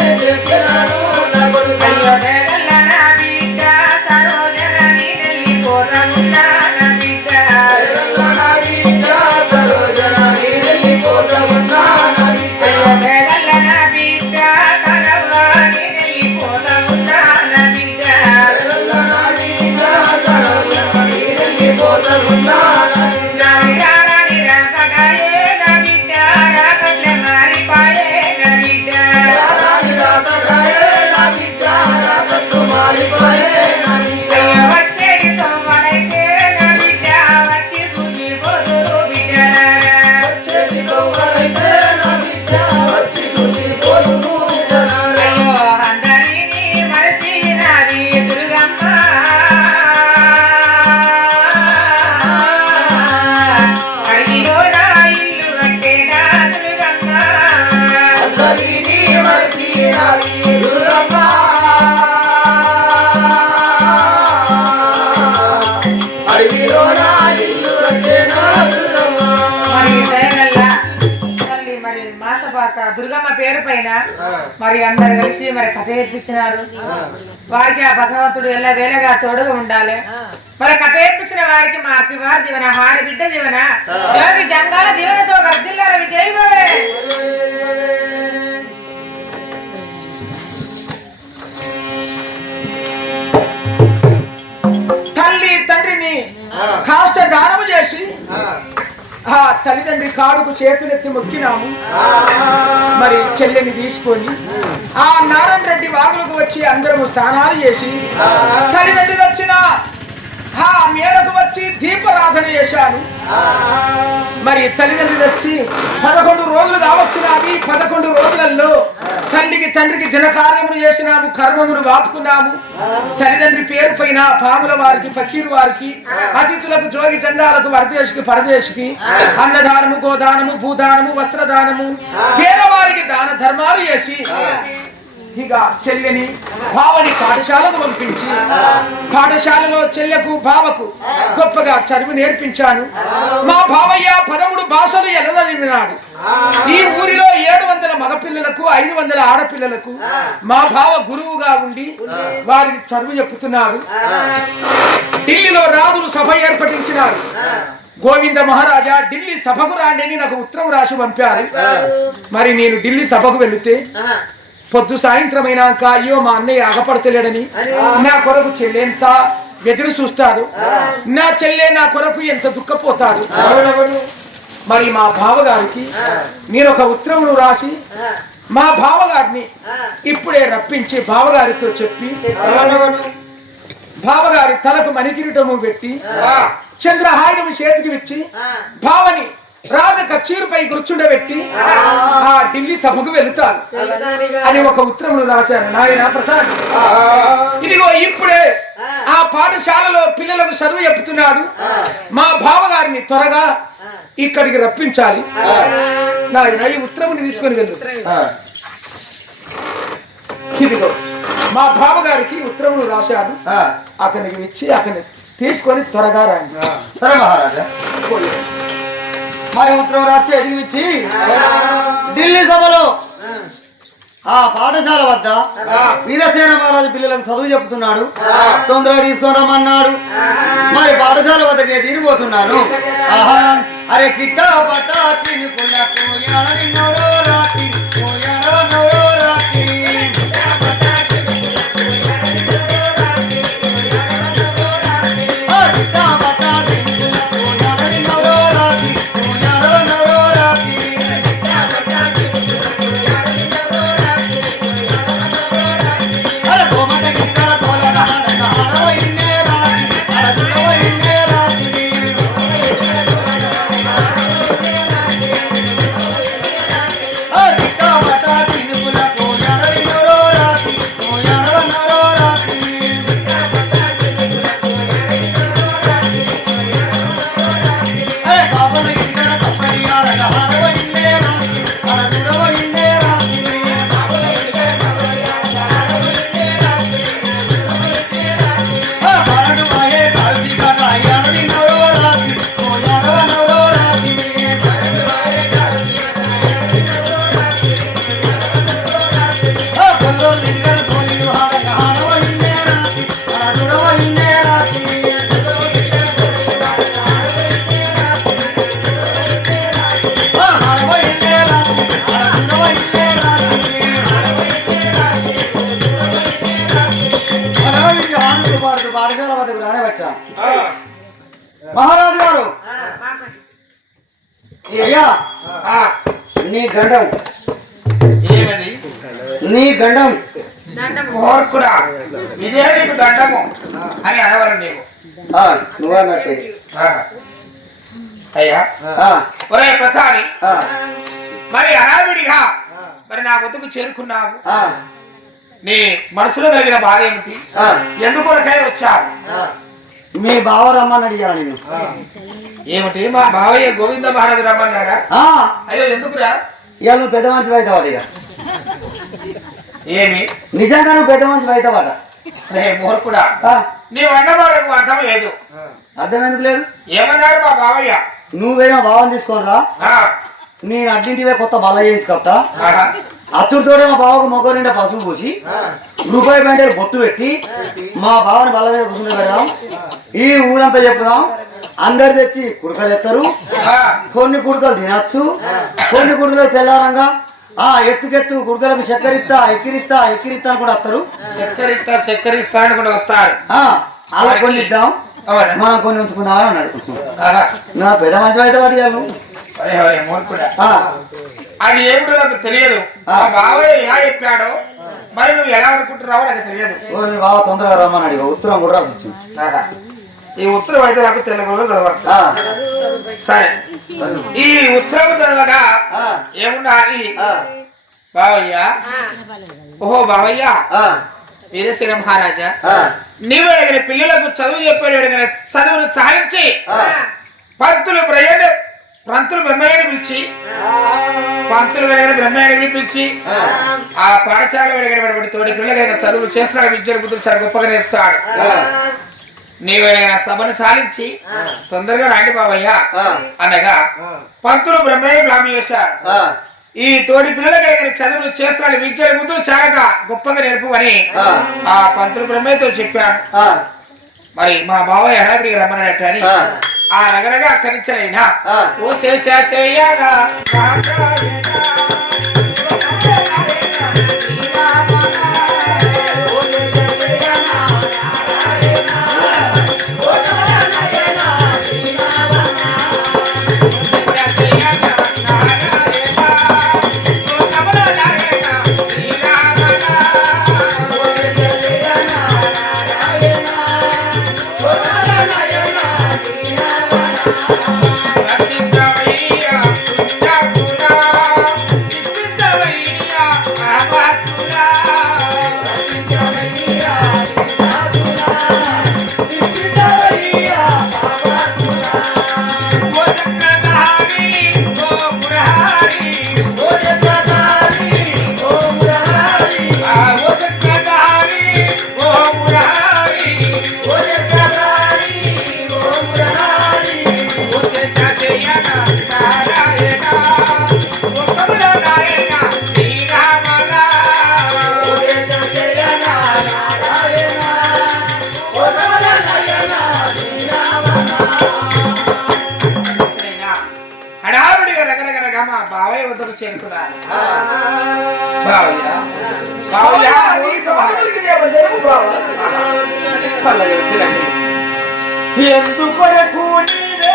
Yeah, yeah, yeah. మరి అందరు కలిసి మరి కథ నేర్పించినారు. వారికి ఆ భగవంతుడు ఎలా వేలగా తోడుగా ఉండాలి. మరి కథ నేర్పించిన వారికి మా అతివా జీవన హాడి బిడ్డ జీవన యోగి జంగాల జీవనతో వర్దిల్లాల విజయమే తల్లి తండ్రిని కాస్త దానము చేసి ఆ తల్లిదండ్రి కాడుకు చేతులెత్తి మొక్కినాము. మరి చెల్లెని తీసుకొని ఆ నారాయణ రెడ్డి వాగులకు వచ్చి అందరము స్నానాలు చేసి తల్లిదండ్రి వచ్చిన ఆ మేడకు వచ్చి దీపారాధన చేశాను. మరి తల్లిదండ్రులు వచ్చి పదకొండు రోజులు కావచ్చినది పదకొండు రోజులలో తండ్రికి తండ్రికి జనకార్యములు చేసినాము కర్మమును వాపుకున్నాము. తల్లిదండ్రి పేరు పైన పాముల వారికి పకీరు వారికి అతిథులకు జోగి చందాలకు వరదేశికి పరదేశికి అన్నదానము గోదానము భూదానము వస్త్రదానము పేదవారికి దాన ధర్మాలు చేసి ఇక చెల్లెని భావని పాఠశాలకు పంపించి పాఠశాలలో చెల్లెకు బావకు గొప్పగా చదువు నేర్పించాను. మా బావయ్య పదమూడు భాషలు ఎనదరిమినాడు. ఈ ఊరిలో ఏడు వందల మగపిల్లలకు ఐదు వందల ఆడపిల్లలకు మా బావ గురువుగా ఉండి వారికి చదువు చెప్పుతున్నారు ఢిల్లీలో రాజులు సభ ఏర్పటించినారు. గోవింద మహారాజా ఢిల్లీ సభకు రాండి నాకు ఉత్తరం రాసి పంపారు. మరి నేను ఢిల్లీ సభకు వెళితే పొద్దు సాయంత్రం అయినాక అయ్యో మా అన్నయ్య అగపడతలేడని నా కొరకు చెల్లె ఎంత ఎదురు చూస్తాడు. నా చెల్లె నా కొరకు ఎంత దుఃఖపోతాడు. మరి మా బావగారికి నేను ఒక ఉత్తరమును రాసి మా బావగారిని ఇప్పుడే రప్పించి బావగారితో చెప్పి బావగారి తలకు మణికిరీటము పెట్టి చంద్రహాయుడు చేతికి ఇచ్చి భావని రాజ కచ్చీరుపై కూర్చుండబెట్టి ఆ ఢిల్లీ సభకు వెళుతాను అని ఒక ఉత్తరమును రాశాను నాయన ప్రసాద్. ఇదిగో ఇప్పుడే ఆ. పాఠశాలలో పిల్లలకు చదువు చెప్తున్నాడు. మా బావగారిని త్వరగా ఇక్కడికి రప్పించాలి. నాయన ఈ ఉత్తరముని తీసుకొని వెళ్ళు. ఇదిగో మా బావగారికి ఉత్తరమును రాశాను అతనికి ఇచ్చి అతన్ని తీసుకొని త్వరగా రాండి సరే మహారాజా. మరి ఉత్తరం రాసి ఎదిగిచ్చి ఢిల్లీ సభలో ఆ పాఠశాల వద్ద వీరసేన మహారాజు పిల్లలకు చదువు చెప్తున్నాడు. తొందరగా తీసుకొని రమ్మన్నాడు. మరి పాఠశాల వద్దకి నేను తీరిపోతున్నాను ఆహా అరే చిట్టా పట్టా చిన్ని అయ్యా. నీ గండం ఏమని? నీ గండం కోర్కుడా. ఇదే నీకు దండము. అని అనవరు నీవు. నువ్వన్నట్టే ఆ. అయ్యా. ఒరే ప్రధాని. ఆ, మరి అనావిడిగా మరి నా వద్దకు చేరుకున్నావు. ఆ, నీ మనసులో కలిగిన బాధ ఏమిటి. ఎందుకొరకై వచ్చావు? మీ బావ రమ్మని అడిగాను నేను. ఏమిటి? మా బావయ్య గోవింద మహారాజు రమ్మన్నారా ఆ, అయ్యో ఎందుకురా? ఇవాళ నువ్వు పెద్ద మనిషి అవుతావు ఇక. ఏమి? నిజంగా నువ్వు పెద్ద మనిషి అయితే వాట రే మూర్ఖుడా. నీ అన్నవాళ్ళకు అర్థం లేదు. అర్థం ఎందుకు లేదు? ఏమన్నారు మా బావయ్య? నువ్వేమో భావం తీసుకొని రా. ఆ, నేను అడ్డింటివే కొత్త బల్ల చేయించుకొస్తా. అత్తుడితోనే మా బావకు మొగ్గ నిండా పసుపు పూసి రూపాయి బ్యాండేలు బొట్టు పెట్టి మా బావని బల్ల మీద కూర్చుని పెడదాం. ఈ ఊరంతా చెప్పుదాం. అందరు తెచ్చి కుడకలు ఎత్తారు. కొన్ని కుడకలు తినచ్చు. కొన్ని కుడకలు తెల్లారంగా ఆ ఎత్తుకెత్తు కుడకలకు చక్కెరిత్తా ఎక్కిరిత్తా ఎక్కిరిత్తా అని కూడా వస్తారు చక్కరిస్తా చక్కరిస్తా అనుకుంటూ వస్తారు. ఆ, అలా కొన్ని ఇద్దాం? మనం కొన్ని ఉంచుకుందాం అని అన్నాడు. నా పెద్ద మనిషి అయితే పట్టుకెళ్ళు అది ఏమిటో నాకు తెలియదు. బావయ్య ఎలా చెప్పాడో. మరి నువ్వు ఎలా అనుకుంటున్నావో నాకు తెలియదు. బావ తొందరగా రమ్మన్నాడు ఇక ఉత్తరం కూడా రాసి. ఈ ఉత్తరం అయితే నాకు తెలుగులో చదవాలి ఆ, సరే. ఈ ఉత్తరం చదవగా ఆ, బావయ్య. ఓహో బావయ్య. ఆ, వీరశ్రీ మహారాజా నీవు అడిగిన పిల్లలకు చదువు చెప్పాడు అడిగిన చదువును సాధించి ఆ. పంతులు బ్రహ్మయ్యను పంతులు బ్రహ్మయ్యను పిలిచి పంతులు వెలిగిన బ్రహ్మయ్యను పిలిపించి ఆ. పాఠశాల వెలిగినటువంటి తోటి పిల్లలైన చదువు చేస్తున్నాడు విద్యను బుద్ధులు చాలా గొప్పగా నేర్పుతాడు. నీవైనా సభను చాలించి తొందరగా రాండి బావయ్య ఆ. అనగా పంతులు బ్రహ్మయ్య బ్రాహ్మీ చేశారు ఆ, ఈ తోటి పిల్లలకి కలిగిన చదువులు చేస్తున్నాడు విద్యను బుద్ధులు చాలా గొప్పగా నేర్పువని ఆ. ఆ పంతులు బ్రహ్మయ్యతో చెప్పాను మరి మా బావయ్య హడావిడికి రమ్మన్నట్టు అని ఆ. రగరగా అక్కడి నుంచి అయినా. ఓ చేసా చేయగా హడావిడిగా చల్లగా వచ్చిరండి. ఎందుకొరకు నీవే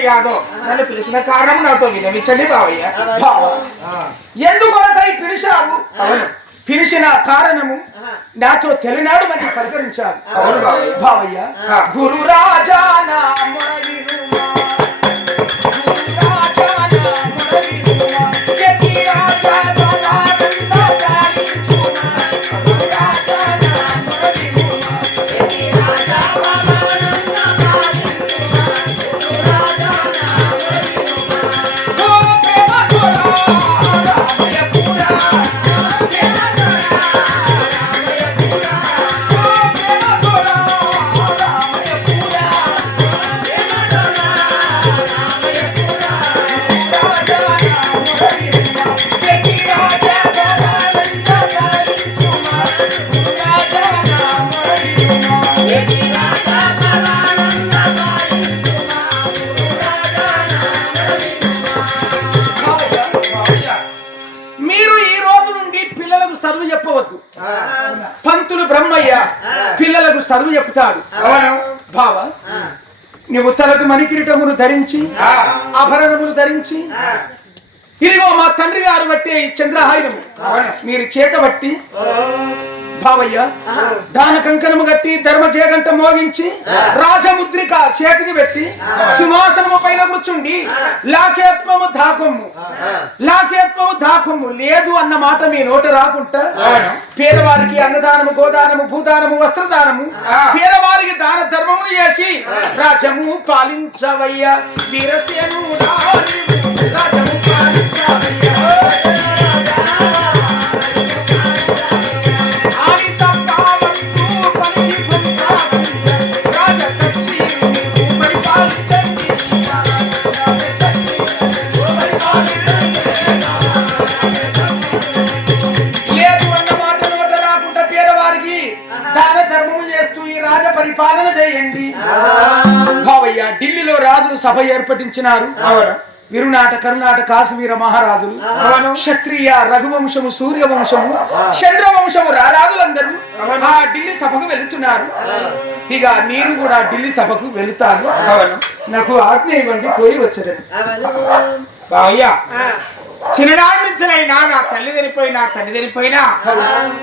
కలిగాదో నన్ను పిలిచిన కారణం నాతో వినమించండి బావయ్య. బావ, ఎందుకొరకై పిలిచావు అవును. పిలిచిన కారణము నాతో తెలినాడు మంచి పరికరించావు అవును బావయ్య. గురు రాజా నా చదువు చెప్తాడు. భావ. నువ్వు తలకు మణికిరీటమును ధరించి. ఆభరణములు ధరించి ఇదిగో మా తండ్రి గారు బట్టి ఈ చంద్రహాయుధము మీరు చేత బట్టి భావయ్య దాన కంకణము కట్టి ధర్మ జయగంట మోగించి రాజముద్రిక చేతికి పెట్టి సింహాసనము పైన కూర్చుండి లాకేత్వము దాపము. లాకేత్వము దాపము లేదు అన్న మాట మీ నోట రాకుంటా? పేదవారికి అన్నదానము గోదానము భూదానము వస్త్రదానము పేదవారికి దాన ధర్మమును చేసి రాజము పాలించవయ్యా. వీరసేను పరిపాలన చేయండి ఢిల్లీలో రాజులు సభ ఏర్పటించినారు. విరునాట కరునాట కాశ్మీర మహారాజులు క్షత్రియ రఘువంశము సూర్యవంశము చంద్రవంశము రారాజులందరూ ఆ ఢిల్లీ సభకు వెళుతున్నారు. ఇక నేను కూడా ఢిల్లీ సభకు వెళుతాను. నాకు ఆజ్ఞ ఇవ్వండి పోయి వచ్చేదని బావయ్య చిన్ననాటి నుంచినైనా నా తల్లి చనిపోయినా తల్లి చనిపోయినా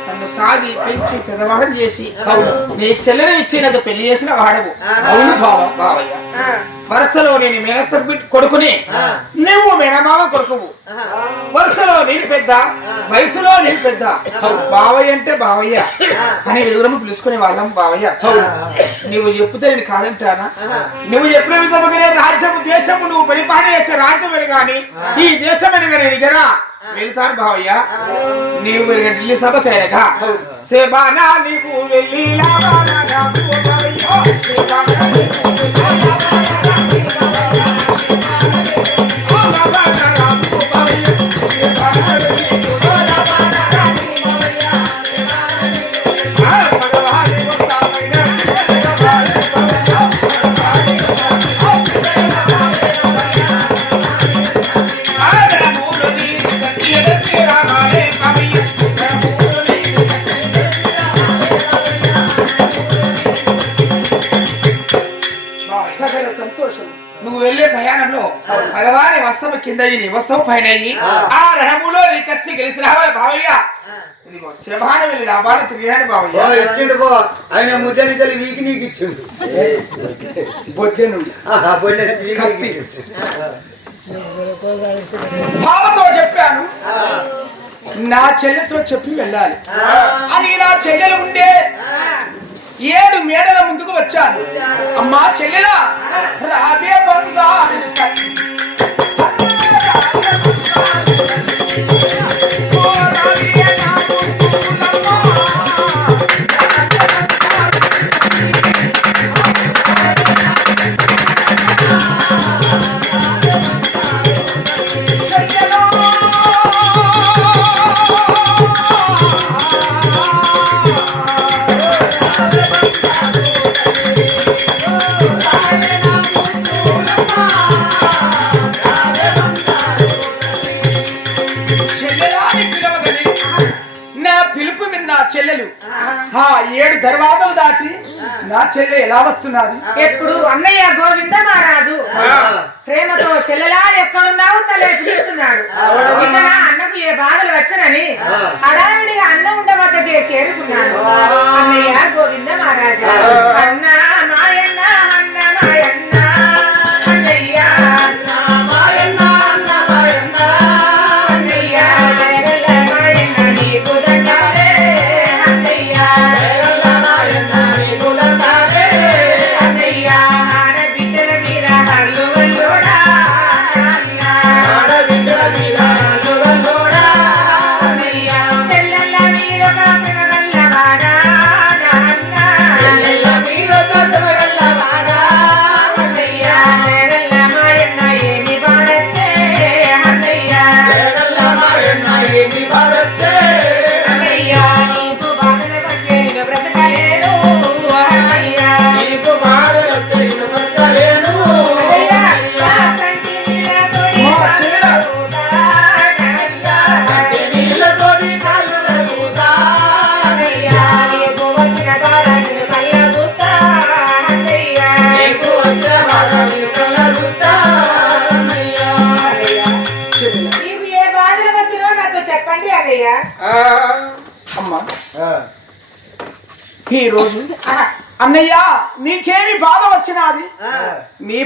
నన్ను సాగి పెంచి పెద్దవాడు చేసి నీ చెల్లెలు ఇచ్చి నాకు పెళ్ళి చేసిన వాడవు. అవును బావ బావయ్య. వరుసలో నేను మేనత్త కొడుకుని నువ్వు మేనమామ కొడుకువు. వరుసలో నేను పెద్ద వయసులో నేను పెద్ద. బావయ్య అంటే బావయ్య. అని ఎదురము పిలుచుకునే వాళ్ళం బావయ్య. నువ్వు చెప్తే నేను కాదంటానా నువ్వు చెప్పిన విధముగానే రాజ్యము దేశము నువ్వు పరిపాలన చేసే రాజ్యం ఎనగాని ఈ దేశం ఎనగా నేను ఇగరా వెళ్తాను బావయ్య. నీవు ఢిల్లీ సభకు వెళ్ళగా సేబానా నీకు వెళ్ళి లాభానా వస్తము కింద నీ వస్తము పైన అయ్యి, ఆ రణములో నీ కత్తి గెలిచి రావాలి బావయ్య వెళ్ళి బావయ్య. ఇచ్చిండు పో. ఆయన ముద్దని తల్లి నీకు ఇచ్చిండు. బావతో చెప్పాను. నా చెల్లెతో చెప్పి వెళ్ళాలి. అది నా చెల్లెలు ఉండే ఏడు మేడల ముందుకు వచ్చాను. అమ్మా చెల్లెలా రాబే బంగారు. కన్ను. ఓ చెల్లె ఎలా వస్తున్నది? ఎప్పుడు అన్నయ్య గోవింద మహారాజు. ప్రేమతో చెల్లెలా ఎక్కడున్నావు తల పిలుస్తున్నాడు. అన్నకు ఏ బాధలు వచ్చనని హడావిడిగా అన్న ఉండ వద్దకి చేరుకున్నాను అన్నయ్య గోవింద మహారాజా. అన్న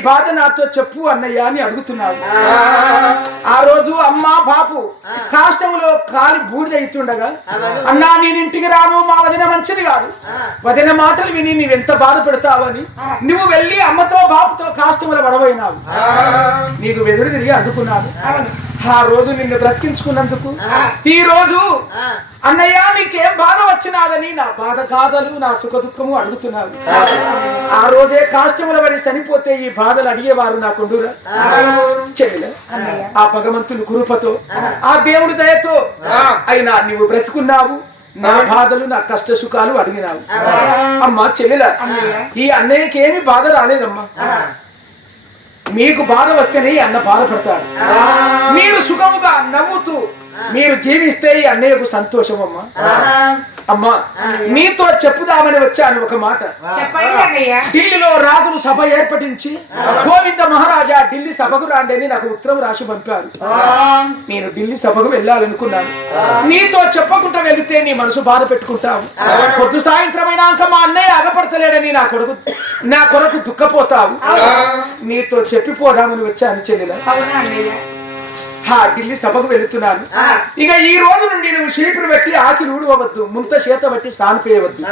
బాధ నాతో చెప్పు అన్నయ్య అని అడుగుతున్నావు ఆ. రోజు అమ్మ బాపు కాష్టములో కాలి బూడిదైతుండగా అన్నా నేను ఇంటికి రాను మా వదిన మంచిది కాదు. వదిన మాటలు విని నీవెంత బాధపడతావని నువ్వు వెళ్ళి అమ్మతో బాపుతో కాష్టముల పడబోయినావు. నీకు వెదురు తిరిగి అందుకున్నాను. ఆ రోజు నిన్ను బ్రతికించుకున్నందుకు ఈ రోజు అన్నయ్య నీకేం బాధ వచ్చినాదని నా బాధ కాదలు నా సుఖ దుఃఖము అడుగుతున్నావు ఆ. రోజే కాష్టముల పడి చనిపోతే ఈ బాధలు అడిగేవారు నా కొండురా. ఆ. భగవంతుని కృపతో ఆ. దేవుడి దయతో అయినా నువ్వు బ్రతుకున్నావు. నా బాధలు నా కష్ట సుఖాలు అడిగినావు. అమ్మా చెల్లెల? ఈ అన్నయ్యకి ఏమి బాధ రాలేదమ్మా. మీకు బాధ వస్తేనే అన్న బాధపడతాడు. మీరు సుఖముగా నవ్వుతూ మీరు జీవిస్తే ఈ అన్నయ్యకు సంతోషం అమ్మా అమ్మా నీతో చెప్పుదామని వచ్చాను ఒక మాట. ఢిల్లీలో రాజులు సభ ఏర్పటించి గోవింద మహారాజా ఢిల్లీ సభకు రాండి అని నాకు ఉత్తరం రాసి పంపారు. నేను ఢిల్లీ సభకు వెళ్ళాలనుకున్నాను. నీతో చెప్పకుండా వెళితే నీ మనసు బాధ పెట్టుకుంటావు. పొద్దు సాయంత్రమైనాక మా అన్నయ్య అగపడతలేడని నా కొడుకు నా కొరకు దుఃఖపోతావు. నీతో చెప్పిపోదామని వచ్చాను చెల్లెల. ఆ ఢిల్లీ సభకు వెళుతున్నాను. ఇక ఈ రోజు నుండి నువ్వు చీపురు పెట్టి ఆకి ఊడవద్దు ముంత చేత బట్టి స్నానం చేయవద్దు.